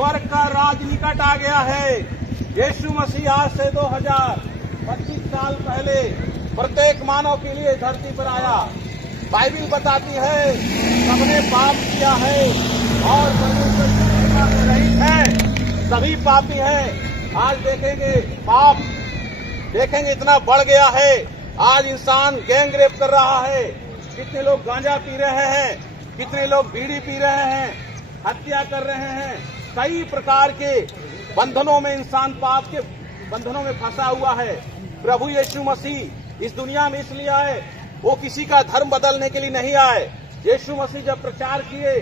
स्वर्ग का राज निकट आ गया है। यीशु मसीह आज से 2025 साल पहले प्रत्येक मानव के लिए धरती पर आया। बाइबिल बताती है सबने पाप किया है और परमेश्वर की महिमा से रहित है, सभी पापी हैं। आज देखेंगे पाप देखेंगे इतना बढ़ गया है। आज इंसान गैंग रेप कर रहा है, कितने लोग गांजा पी रहे हैं, कितने लोग बीड़ी पी रहे हैं, हत्या कर रहे हैं। कई प्रकार के बंधनों में इंसान पाप के बंधनों में फंसा हुआ है। प्रभु यीशु मसीह इस दुनिया में इसलिए आए, वो किसी का धर्म बदलने के लिए नहीं आए। यीशु मसीह जब प्रचार किए,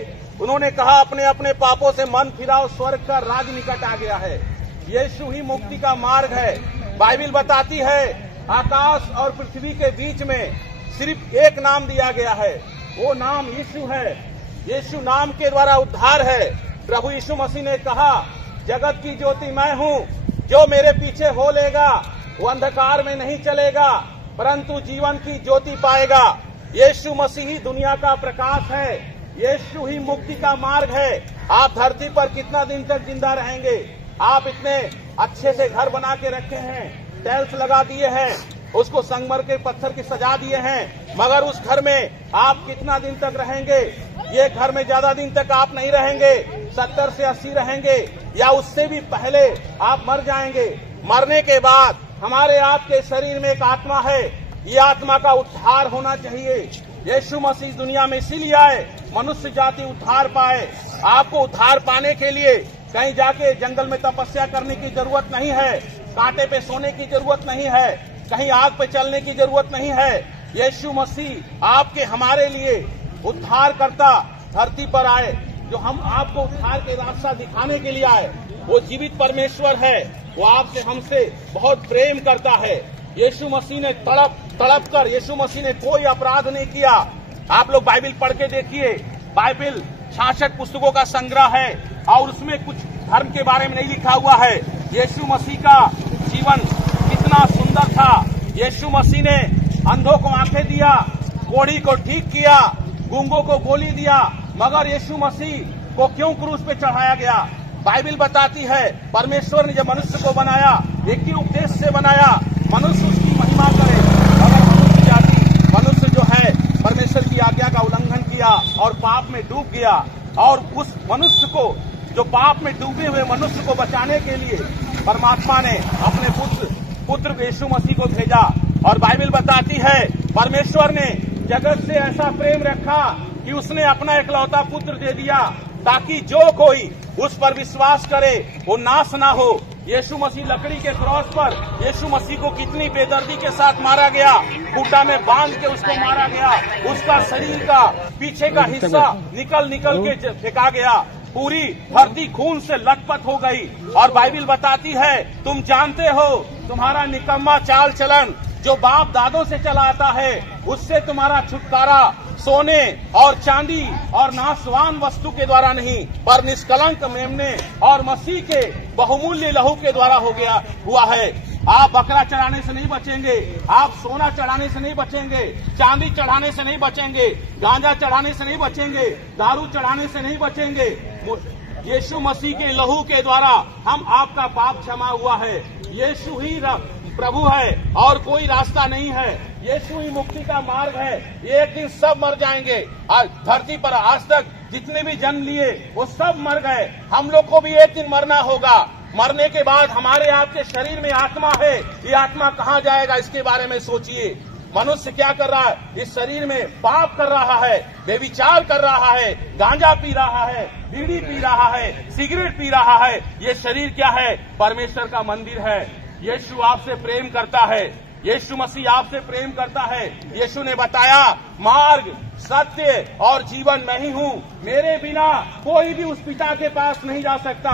उन्होंने कहा अपने अपने पापों से मन फिराओ, स्वर्ग का राज निकट आ गया है। यीशु ही मुक्ति का मार्ग है। बाइबिल बताती है आकाश और पृथ्वी के बीच में सिर्फ एक नाम दिया गया है, वो नाम यीशु है। यीशु नाम के द्वारा उद्धार है। प्रभु यीशु मसीह ने कहा जगत की ज्योति मैं हूँ, जो मेरे पीछे हो लेगा वो अंधकार में नहीं चलेगा परंतु जीवन की ज्योति पाएगा। यीशु मसीह ही दुनिया का प्रकाश है, यीशु ही मुक्ति का मार्ग है। आप धरती पर कितना दिन तक जिंदा रहेंगे? आप इतने अच्छे से घर बना के रखे हैं, टाइल्स लगा दिए हैं, उसको संगमर के पत्थर की सजा दिए हैं, मगर उस घर में आप कितना दिन तक रहेंगे? ये घर में ज्यादा दिन तक आप नहीं रहेंगे, 70 से 80 रहेंगे या उससे भी पहले आप मर जाएंगे। मरने के बाद हमारे आपके शरीर में एक आत्मा है, ये आत्मा का उद्धार होना चाहिए। यीशु मसीह दुनिया में इसीलिए आए मनुष्य जाति उद्धार पाए। आपको उद्धार पाने के लिए कहीं जाके जंगल में तपस्या करने की जरूरत नहीं है, कांटे पे सोने की जरूरत नहीं है, कहीं आग पे चलने की जरूरत नहीं है। यीशु मसीह आपके हमारे लिए उद्धार करता धरती पर आए, जो हम आपको उद्धार के रास्ता दिखाने के लिए आए। वो जीवित परमेश्वर है, वो आपसे हमसे बहुत प्रेम करता है। यीशु मसीह ने तड़प कर, यीशु मसीह ने कोई अपराध नहीं किया। आप लोग बाइबिल पढ़ के देखिए, बाइबिल 66 पुस्तकों का संग्रह है और उसमें कुछ धर्म के बारे में नहीं लिखा हुआ है। यीशु मसीह का जीवन कितना सुंदर था। यीशु मसीह ने अंधों को आंखें दिया, कोढ़ी को ठीक किया, गूंगों को बोली दिया, मगर यीशु मसीह को क्यों क्रूस पे चढ़ाया गया? बाइबिल बताती है परमेश्वर ने जब मनुष्य को बनाया, एक ही उद्देश्य से बनाया, मनुष्य उसकी महिमा करे। मगर मनुष्य जो है परमेश्वर की आज्ञा का उल्लंघन किया और पाप में डूब गया, और उस मनुष्य को, जो पाप में डूबे हुए मनुष्य को बचाने के लिए परमात्मा ने अपने पुत्र यीशु मसीह को भेजा। और बाइबिल बताती है परमेश्वर ने जगत से ऐसा प्रेम रखा कि उसने अपना इकलौता पुत्र दे दिया, ताकि जो कोई उस पर विश्वास करे वो नाश ना हो। यीशु मसीह लकड़ी के क्रॉस पर यीशु मसीह को कितनी बेदर्दी के साथ मारा गया, खूंटा में बांध के उसको मारा गया, उसका शरीर का पीछे का हिस्सा निकल के फेंका गया, पूरी धरती खून से लथपथ हो गई। और बाइबिल बताती है तुम जानते हो तुम्हारा निकम्मा चाल चलन जो बाप दादों से चला आता है, उससे तुम्हारा छुटकारा सोने और चांदी और नाशवान वस्तु के द्वारा नहीं, पर निष्कलंक मेमने और मसीह के बहुमूल्य लहू के द्वारा हुआ है। आप बकरा चढ़ाने से नहीं बचेंगे, आप सोना चढ़ाने से नहीं बचेंगे, चांदी चढ़ाने से नहीं बचेंगे, गांजा चढ़ाने से नहीं बचेंगे, दारू चढ़ाने से नहीं बचेंगे। यीशु मसीह के लहू के द्वारा हम आपका पाप क्षमा हुआ है। यीशु ही प्रभु है और कोई रास्ता नहीं है। यीशु ही मुक्ति का मार्ग है। एक दिन सब मर जाएंगे। आज धरती पर आज तक जितने भी जन्म लिए वो सब मर गए। हम लोग को भी एक दिन मरना होगा। मरने के बाद हमारे आपके शरीर में आत्मा है, ये आत्मा कहाँ जाएगा इसके बारे में सोचिए। मनुष्य क्या कर रहा है? इस शरीर में पाप कर रहा है, बेविचार कर रहा है, गांजा पी रहा है, बीड़ी पी रहा है, सिगरेट पी रहा है। ये शरीर क्या है? परमेश्वर का मंदिर है। यीशु आपसे प्रेम करता है, यीशु मसीह आपसे प्रेम करता है। यीशु ने बताया मार्ग, सत्य और जीवन मैं ही हूँ, मेरे बिना कोई भी उस पिता के पास नहीं जा सकता।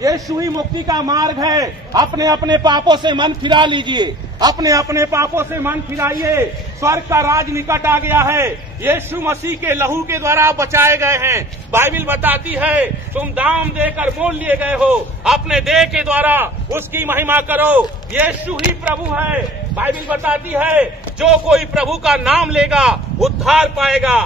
यीशु ही मुक्ति का मार्ग है। अपने अपने पापों से मन फिरा लीजिए, अपने अपने पापों से मन फिराइए। स्वर्ग का राज निकट आ गया है। यीशु मसीह के लहू के द्वारा आप बचाए गए हैं। बाइबिल बताती है तुम दाम देकर मोल लिए गए हो, अपने देह के द्वारा उसकी महिमा करो। यीशु ही प्रभु है। बाइबिल बताती है जो कोई प्रभु का नाम लेगा उद्धार पाएगा।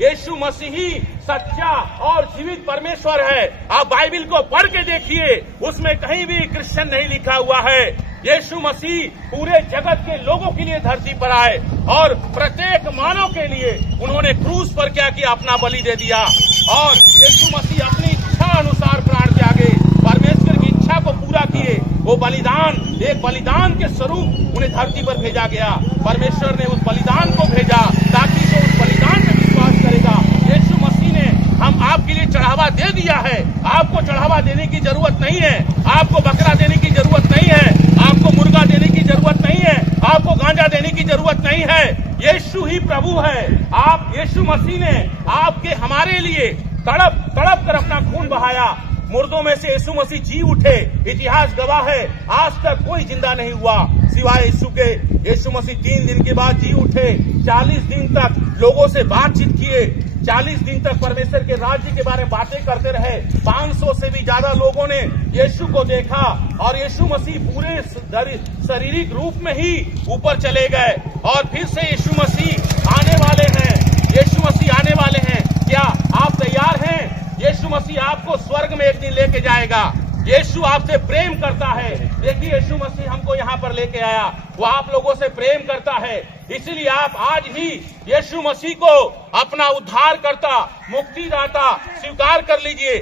यीशु मसीह ही सच्चा और जीवित परमेश्वर है। आप बाइबिल को पढ़ के देखिए, उसमें कहीं भी क्रिश्चियन नहीं लिखा हुआ है। यीशु मसीह पूरे जगत के लोगों के लिए धरती पर आए और प्रत्येक मानव के लिए उन्होंने क्रूस पर क्या किया, अपना बलि दे दिया। और यीशु मसीह अपनी इच्छा अनुसार प्राण त्यागे, परमेश्वर की इच्छा को पूरा किए। वो बलिदान, एक बलिदान के स्वरूप उन्हें धरती पर भेजा गया। परमेश्वर ने उस बलिदान को भेजा ताकि जो उस बलिदान में विश्वास करेगा। यीशु मसीह ने हम आपके लिए चढ़ावा दे दिया है। आपको चढ़ावा देने की जरूरत नहीं है, आपको बकरा देने की जरूरत नहीं है, आपको मुर्गा देने की जरूरत नहीं है, आपको गांजा देने की जरूरत नहीं है। यीशु ही प्रभु है। आप, यीशु मसीह ने आपके, हमारे लिए तड़प तड़प कर अपना खून बहाया। मुर्दों में से यीशु मसीह जी उठे। इतिहास गवाह है, आज तक कोई जिंदा नहीं हुआ सिवाय यीशु के। यीशु मसीह 3 दिन के बाद जी उठे। 40 दिन तक लोगों से बातचीत किए। 40 दिन तक परमेश्वर के राज्य के बारे में बातें करते रहे। 500 से भी ज्यादा लोगों ने यीशु को देखा और यीशु मसीह पूरे शारीरिक रूप में ही ऊपर चले गए। और फिर से यीशु मसीह आने वाले हैं। यीशु मसीह आने वाले हैं। क्या आप तैयार हैं? यीशु मसीह आपको स्वर्ग में एक दिन लेके जाएगा। यीशु आपसे प्रेम करता है। देखिए, यीशु मसीह हमको यहाँ पर लेके आया, वो आप लोगों से प्रेम करता है। इसलिए आप आज ही यीशु मसीह को अपना उद्धारकर्ता, मुक्तिदाता स्वीकार कर लीजिए।